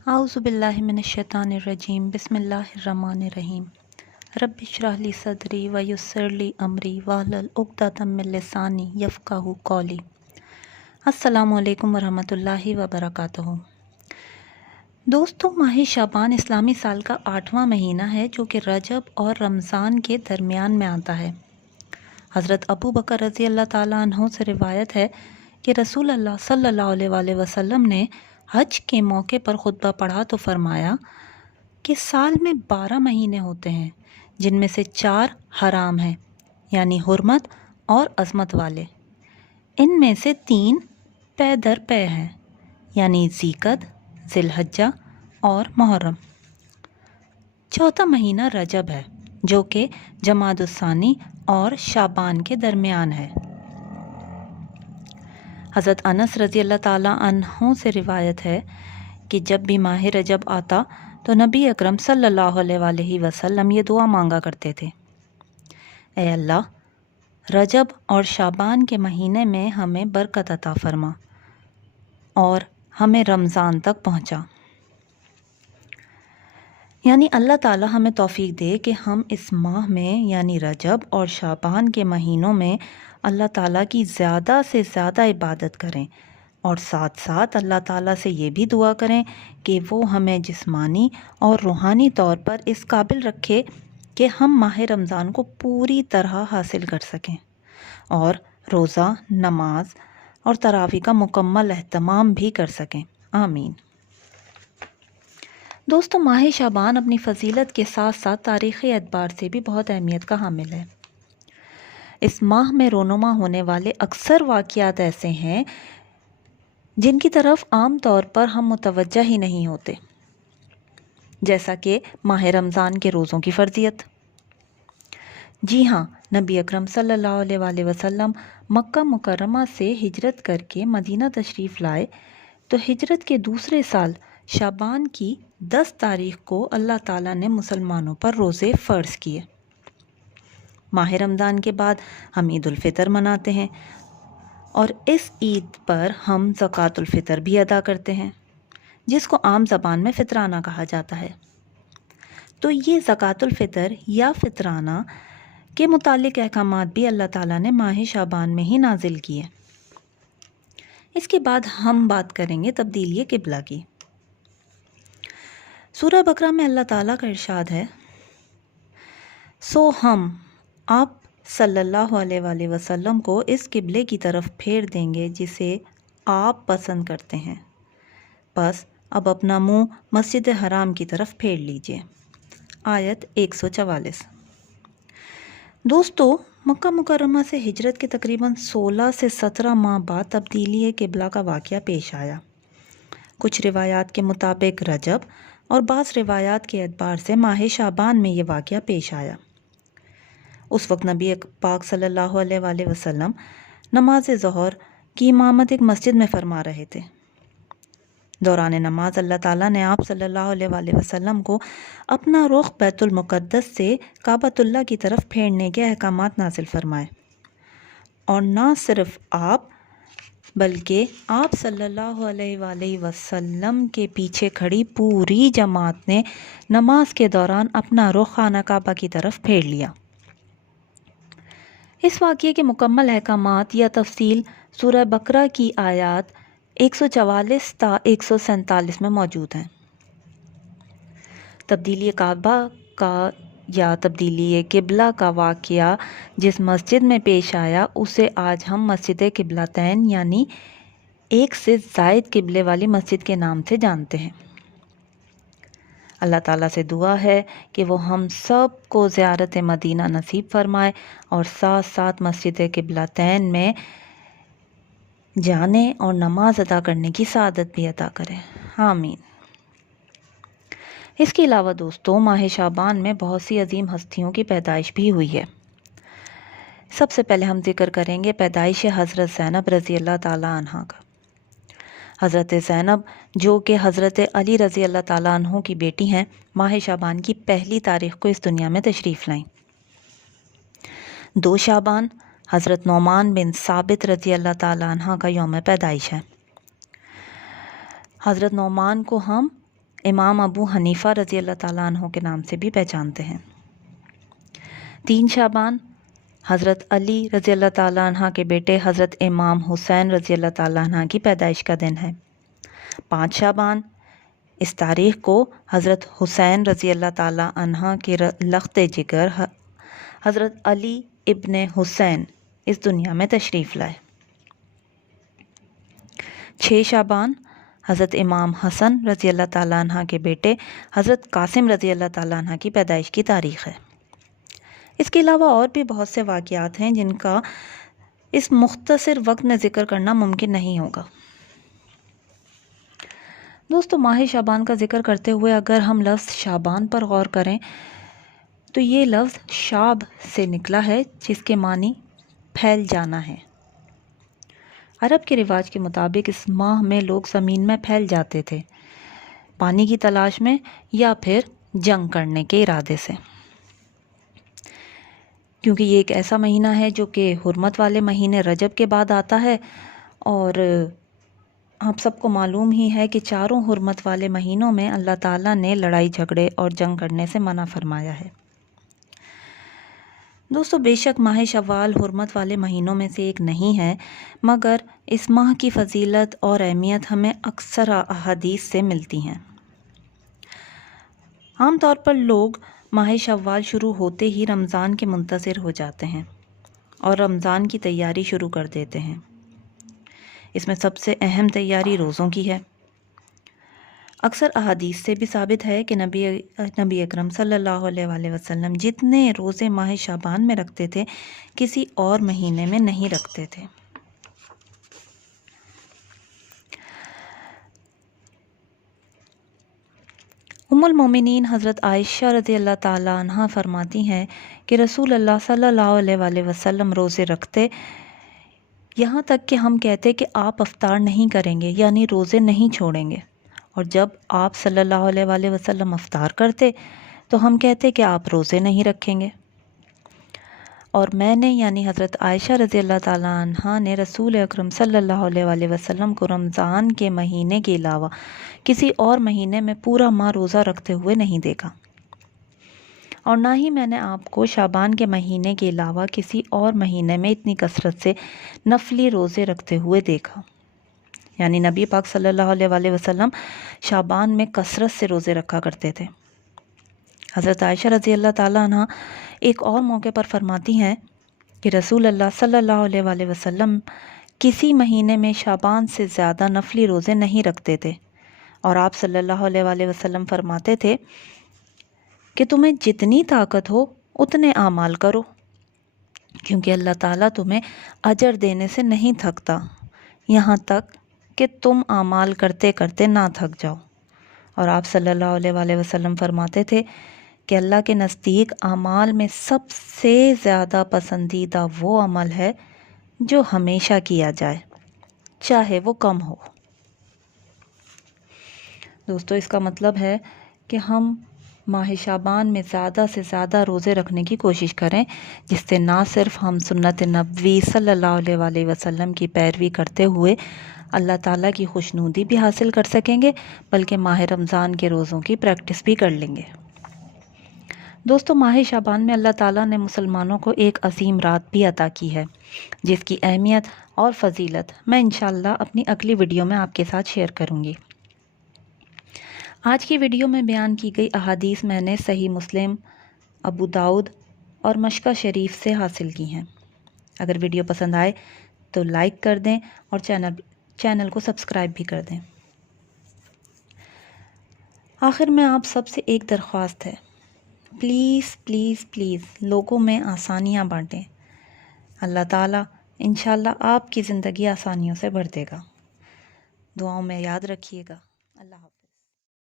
अऊज़ु बिल्लाहि मिनश्शैतानिर्रजीम बिस्मिल्लाहिर्रहमानिर्रहीम रब्बि इश्रह ली सदरी व यस्सिर ली अमरी वहलुल उक़दतम मिन लिसानी यफ़क़हू क़ौली। अस्सलामु अलैकुम वरहमतुल्लाहि वबरकातुहू। दोस्तों, माह शाबान इस्लामी साल का 8वां महीना है जो कि रजब और रमज़ान के दरमियान में आता है। हज़रत अबू बकर रज़ी अल्लाह ताला अन्हु से रिवायत है कि रसूल अल्लाह सल्लल्लाहु अलैहि वसल्लम ने हज के मौके पर खुतबा पढ़ा तो फरमाया कि साल में 12 महीने होते हैं जिनमें से 4 हराम हैं, यानी हुर्मत और अज़मत वाले। इनमें से 3 पै दर पै हैं, यानी ज़ीक़द, ज़िलहज्जा और मुहर्रम। चौथा महीना रजब है जो कि जमादुस्सानी और शाबान के दरमियान है। हज़रत अनस रज़ी अल्लाह ताला अन्हु से रिवायत है कि जब भी माह रजब आता तो नबी अकरम सल्लल्लाहु अलैहि वसल्लम ये दुआ मांगा करते थे, ऐ अल्लाह, रजब और शाबान के महीने में हमें बरकत अता फरमा और हमें रमज़ान तक पहुँचा। यानी अल्लाह ताला हमें तौफीक दे कि हम इस माह में यानी रजब और शाबान के महीनों में अल्लाह ताला की ज़्यादा से ज़्यादा इबादत करें और साथ साथ अल्लाह ताला से ये भी दुआ करें कि वो हमें जिस्मानी और रूहानी तौर पर इस काबिल रखे कि हम माह रमज़ान को पूरी तरह हासिल कर सकें और रोज़ा, नमाज और तरावी का मुकम्मल एहतमाम भी कर सकें। आमीन। दोस्तों, माह शाबान अपनी फ़जीलत के साथ साथ तारीख़ी एतबार से भी बहुत अहमियत का हामिल है। इस माह में रोनुमा होने वाले अक्सर वाक़यात ऐसे हैं जिनकी तरफ आम तौर पर हम मुतवज्जा ही नहीं होते, जैसा कि माह रमज़ान के रोज़ों की फ़र्ज़ियत। जी हाँ, नबी अकरम सल्लल्लाहु अलैहि वसल्लम मक्का मुकर्रमा से हिजरत करके मदीना तशरीफ़ लाए तो हिजरत के दूसरे साल शाबान की 10 तारीख़ को अल्लाह ताला ने मुसलमानों पर रोज़े फ़र्ज़ किए। माह रमज़ान के बाद हम ईद उल फ़ितर मनाते हैं और इस ईद पर हम ज़कातुल फ़ितर भी अदा करते हैं, जिसको आम ज़बान में फ़ितराना कहा जाता है। तो ये ज़कातुल फ़ितर या फ़ितराना के मुतालिक अहकामात भी अल्लाह ताला ने माह शाबान में ही नाजिल किए। इसके बाद हम बात करेंगे तब्दीली क़िबला की। सूरह बकरा में अल्लाह ताला का इरशाद है, सो हम आप सल्लल्लाहु अलैहि वसल्लम को इस क़िबले की तरफ फेर देंगे जिसे आप पसंद करते हैं, बस अब अपना मुंह मस्जिद हराम की तरफ फेर लीजिए। आयत 144। दोस्तों, मक्का मुकर्रमा से हिजरत के तकरीबन 16 से 17 माह बाद तब्दीली क़िबला का वाक़या पेश आया। कुछ रिवायात के मुताबिक रजब और बाज़ रिवायात के एतबार से माह शाबान में ये वाक़या पेश आया। उस वक्त नबी पाक सल्लल्लाहु अलैहि वसल्लम नमाज ज़ोहर की इमामत एक मस्जिद में फरमा रहे थे। दौरान नमाज अल्लाह ताला ने आप सल्लल्लाहु अलैहि वसल्लम को अपना रुख बैतुल मुक़द्दस से काबतुल्लाह की तरफ फेरने के अहकामात नाज़िल फरमाए और न सिर्फ आप बल्कि आप सल्लल्लाहु अलैहि वसल्लम के पीछे खड़ी पूरी जमात ने नमाज के दौरान अपना रुख खाना काबा की तरफ फेर लिया। इस वाक़ये के मुकम्मल अहकामात या तफसील सूरह बकरा की आयत 144 ता 147 में मौजूद हैं। तब्दीली काबा का या तब्दीली क़िबला का वाक़या जिस मस्जिद में पेश आया उसे आज हम मस्जिद क़िबलतैन यानी एक से ज़ायद क़िबले वाली मस्जिद के नाम से जानते हैं। अल्लाह ताला से दुआ है कि वो हम सब को ज़ियारत मदीना नसीब फरमाए और साथ साथ मस्जिद क़िबलतैन में जाने और नमाज अदा करने की सआदत भी अता करें। आमीन। इसके अलावा दोस्तों, माह शाबान में बहुत सी अजीम हस्तियों की पैदाइश भी हुई है। सबसे पहले हम जिक्र करेंगे पैदाइश हज़रत ज़ैनब रज़ी अल्लाह ताला अन्हा का। हज़रत ज़ैनब जो कि हज़रत अली रज़ी अल्लाह ताला अन्हु की बेटी हैं, माह शाबान की 1 तारीख़ को इस दुनिया में तशरीफ़ लाईं। 2 शाबान हज़रत नौमान बिन साबित रज़ी अल्लाह ताला अन्हा का यौम पैदाइश है। हज़रत नौमान को हम امام ابو حنیفہ رضی اللہ تعالیٰ عنہ کے نام سے بھی پہچانتے ہیں۔ 3 شعبان حضرت علی رضی اللہ تعالیٰ عنہ کے بیٹے حضرت امام حسین رضی اللہ تعالیٰ عنہ کی پیدائش کا دن ہے۔ 5 شعبان اس تاریخ کو حضرت حسین رضی اللہ تعالیٰ عنہ کے لخت جگر حضرت علی ابن حسین اس دنیا میں تشریف لائے۔ 6 شعبان حضرت امام حسن رضی اللہ تعالیٰ عنہ کے بیٹے حضرت قاسم رضی اللہ تعالیٰ عنہ کی پیدائش کی تاریخ ہے۔ اس کے علاوہ اور بھی بہت سے واقعات ہیں جن کا اس مختصر وقت میں ذکر کرنا ممکن نہیں ہوگا۔ دوستو، ماہ شعبان کا ذکر کرتے ہوئے اگر ہم لفظ شعبان پر غور کریں تو یہ لفظ شعب سے نکلا ہے، جس کے معنی پھیل جانا ہے۔ عرب کے رواج کے مطابق اس ماہ میں لوگ زمین میں پھیل جاتے تھے، پانی کی تلاش میں یا پھر جنگ کرنے کے ارادے سے، کیونکہ یہ ایک ایسا مہینہ ہے جو کہ حرمت والے مہینے رجب کے بعد آتا ہے، اور آپ سب کو معلوم ہی ہے کہ چاروں حرمت والے مہینوں میں اللہ تعالیٰ نے لڑائی جھگڑے اور جنگ کرنے سے منع فرمایا ہے۔ دوستو، بے شک ماہ شوال حرمت والے مہینوں میں سے ایک نہیں ہے، مگر اس ماہ کی فضیلت اور اہمیت ہمیں اکثر احادیث سے ملتی ہیں۔ عام طور پر لوگ ماہ شوال شروع ہوتے ہی رمضان کے منتظر ہو جاتے ہیں اور رمضان کی تیاری شروع کر دیتے ہیں۔ اس میں سب سے اہم تیاری روزوں کی ہے۔ اکثر احادیث سے بھی ثابت ہے کہ نبی اکرم صلی اللہ علیہ وآلہ وسلم جتنے روزے ماہ شعبان میں رکھتے تھے کسی اور مہینے میں نہیں رکھتے تھے۔ ام المومنین حضرت عائشہ رضی اللہ تعالیٰ عنہ فرماتی ہیں کہ رسول اللہ صلی اللہ علیہ وآلہ وسلم روزے رکھتے، یہاں تک کہ ہم کہتے کہ آپ افطار نہیں کریں گے، یعنی روزے نہیں چھوڑیں گے، اور جب آپ صلی اللہ علیہ وآلہ وسلم افطار کرتے تو ہم کہتے کہ آپ روزے نہیں رکھیں گے۔ اور میں نے یعنی حضرت عائشہ رضی اللہ تعالیٰ عنہ نے رسول اکرم صلی اللہ علیہ وآلہ وسلم کو رمضان کے مہینے کے علاوہ کسی اور مہینے میں پورا ماہ روزہ رکھتے ہوئے نہیں دیکھا، اور نہ ہی میں نے آپ کو شعبان کے مہینے کے علاوہ کسی اور مہینے میں اتنی کثرت سے نفلی روزے رکھتے ہوئے دیکھا۔ یعنی نبی پاک صلی اللہ علیہ وآلہ وسلم شعبان میں کثرت سے روزے رکھا کرتے تھے۔ حضرت عائشہ رضی اللہ تعالیٰ عنہ ایک اور موقع پر فرماتی ہیں کہ رسول اللہ صلی اللہ علیہ وآلہ وسلم کسی مہینے میں شعبان سے زیادہ نفلی روزے نہیں رکھتے تھے، اور آپ صلی اللہ علیہ وآلہ وسلم فرماتے تھے کہ تمہیں جتنی طاقت ہو اتنے اعمال کرو، کیونکہ اللہ تعالیٰ تمہیں اجر دینے سے نہیں تھکتا، یہاں تک کہ تم اعمال کرتے کرتے نہ تھک جاؤ۔ اور آپ صلی اللہ علیہ وآلہ وسلم فرماتے تھے کہ اللہ کے نزدیک اعمال میں سب سے زیادہ پسندیدہ وہ عمل ہے جو ہمیشہ کیا جائے، چاہے وہ کم ہو۔ دوستو، اس کا مطلب ہے کہ ہم ماہ شعبان میں زیادہ سے زیادہ روزے رکھنے کی کوشش کریں، جس سے نہ صرف ہم سنت نبوی صلی اللہ علیہ وآلہ وسلم کی پیروی کرتے ہوئے اللہ تعالیٰ کی خوشنودی بھی حاصل کر سکیں گے، بلکہ ماہ رمضان کے روزوں کی پریکٹس بھی کر لیں گے۔ دوستو، ماہ شعبان میں اللہ تعالیٰ نے مسلمانوں کو ایک عظیم رات بھی عطا کی ہے، جس کی اہمیت اور فضیلت میں انشاءاللہ اپنی اگلی ویڈیو میں آپ کے ساتھ شیئر کروں گی۔ آج کی ویڈیو میں بیان کی گئی احادیث میں نے صحیح مسلم، ابو داؤد اور مشکہ شریف سے حاصل کی ہیں۔ اگر ویڈیو پسند آئے تو لائک کر دیں اور چینل کو سبسکرائب بھی کر دیں۔ آخر میں آپ سب سے ایک درخواست ہے، پلیز پلیز پلیز لوگوں میں آسانیاں بانٹیں۔ اللہ تعالیٰ انشاءاللہ آپ کی زندگی آسانیوں سے بھر دے گا۔ دعاؤں میں یاد رکھیے گا۔ اللہ حافظ۔